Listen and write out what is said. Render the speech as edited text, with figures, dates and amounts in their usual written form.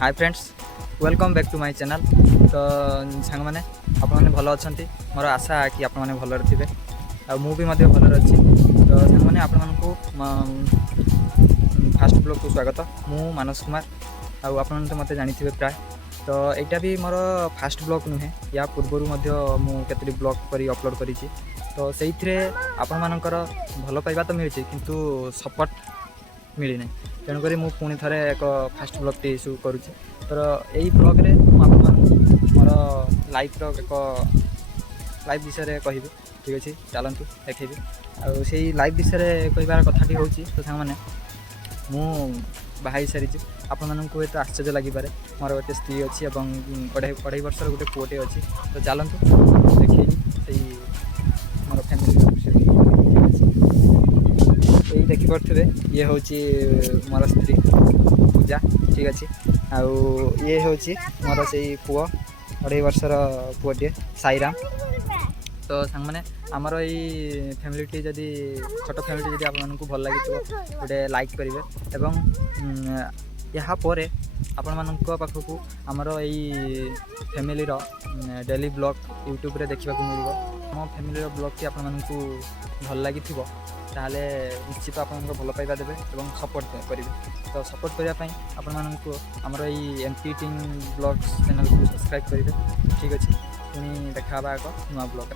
Hi friends, welcome back to my channel. तो song मैंने आपने भल अच्छा मोर आशा कि आप भलर थे मु भी भलर अच्छी। तो सांग मैंने आपण फास्ट ब्लॉग को स्वागत। मु मानस कुमार आपन तो मत जानी प्राय। तो यहाँ भी मोर फास्ट ब्लॉग नुहे, या पूर्वर मुझे ब्लॉग कर अपलोड करी। तो से आपण मानकर भल पाइबा तो मिली किंतु सपोर्ट मिली ना, तेणुक पुणी थे एक फास्ट ब्लॉग टी शूट करुँच। तो यही ब्लॉग रे मोर लाइफ एक लाइफ विषय कहि। ठीक अच्छे, चलतु देखी आई लाइफ विषय कहार कथाटी हूँ। तो सांग मैंने मु बाहर सारी आपण मानक ये आश्चर्य लगिपे। मोर गोटे स्त्री अच्छी और 2.5 वर्षर गोटे पुटे अच्छी। तो चलतु देखी से मोर फैमिली यही देखिपे। ये हूँ मोर स्त्री पूजा। ठीक अच्छे, ये हूँ मोर से पुओ 2.5 वर्षर पुटे साईराम। तो सांग मैंने आमर यही फैमिली जदि छोट फैमिली जदि आपको भल लगी गोटे लाइक करेंगे एवं यापर आपण मान पाखक आमर यही फैमिली डेली ब्लॉग यूट्यूब रे देखा मिल। मो फैमिली ब्लॉग की आपण भल लगी ताहले निश्चित आप भल पाइबा देवे और सपोर्ट करेंगे। तो सपोर्ट करने आपण मानक आमर यही एमपी टीम ब्लॉग्स चैनल को सब्सक्राइब करेंगे। ठीक अच्छे, पुणी देखा एक नुआ ब्लॉग।